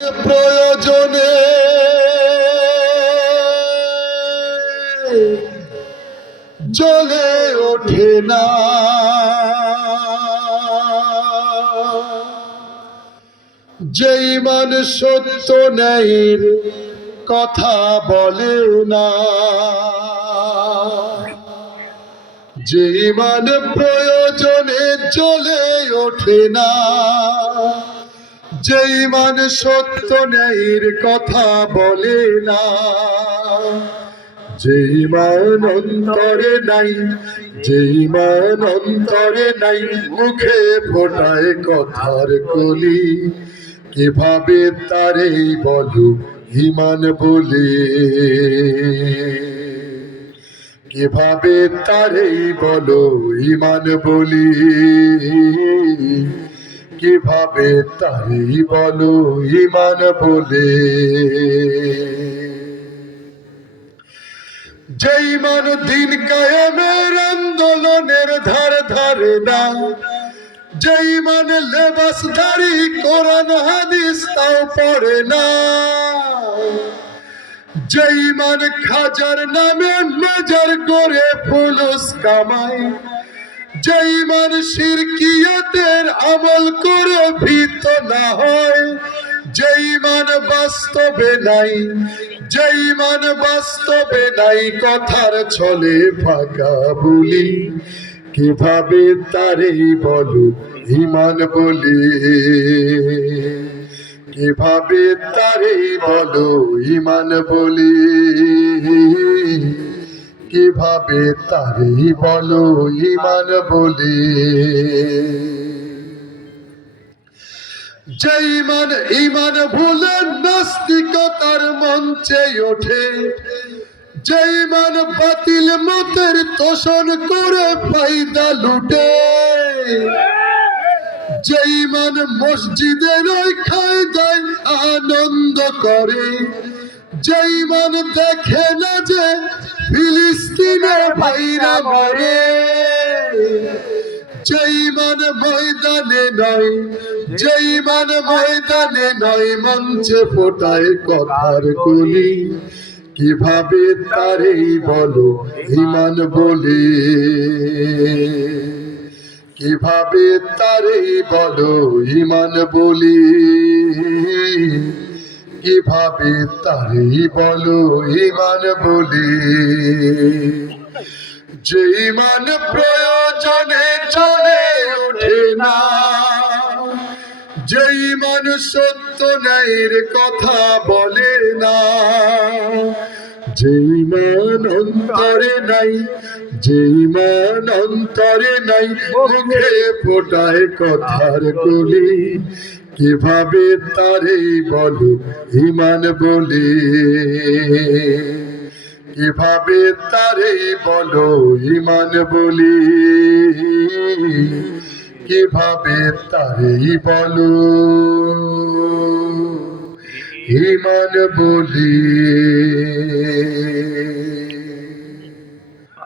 প্রয়োজনে। জ্বলে ওঠে না। যেই মান সত্য ন্যায়ের কথা বলে না। যেই মান প্রয়োজনে জ্বলে ওঠে না। যেই মান সত্য ন্যায়ের কথা বলে না, যেই মান অন্তরে নাই, যেই মান অন্তরে নাই, মুখে ফোটায় কথার কলি। কীভাবে তারে বলো ইমান বলে? কীভাবে তারেই বলো ইমান বলি? কীভাবে তাই বলো ইমান বলে? যেই মান দিন কায়েমের আন্দোলনের ধার ধারে না, যেই মান লেবাসধারী কোরআন হাদিস তাও পড়ে না, যেই মান খাজার নামে মেজার করে ফুলুস কামাই যেই মান শিরকিয়াতের আমল করে ভীত না হয়, যেই মান বাস্তবে নাই, যেই মান বাস্তবে নাই, কথার ছলে ফাঁকা বলি। কীভাবে তারেই বলো ইমান বলি? কীভাবে তারেই বলো ইমান বলি? কীভাবে তারেই বলো ইমান বলি? যে মান ইমান ভুলে নাস্তিকতার মঞ্চে ওঠে, যেই মান বাতিল মতের তোষণ করে ফায়দা লুটে, যেই মান মসজিদের ওই খায় দেয় আনন্দ করে, যেই মান দেখে না যে ফিলিস্তিনে ভাইরা মরে। যেই মান ময়দানে নয় যেই মান ময়দানে নয় মঞ্চে ফোটায় কথার কলি। কীভাবে তারেই বলো ইমান বলে? কীভাবে তারেই বলো ইমান বলি? কীভাবে তারি বলো, ইমান বলি? যে ইমান প্রয়োজনে চলে ওঠে না। যে ইমান সত্য ন্যায়ের কথা বলে না। যে ইমান অন্তরে নাই যে ইমান অন্তরে নাই, মুখে ফোটায় কথার কলি কীভাবে তারে বলো ইমান বলে? কীভাবে তারে বলো ইমান বলি? কীভাবে তারে বলো ইমান বলি?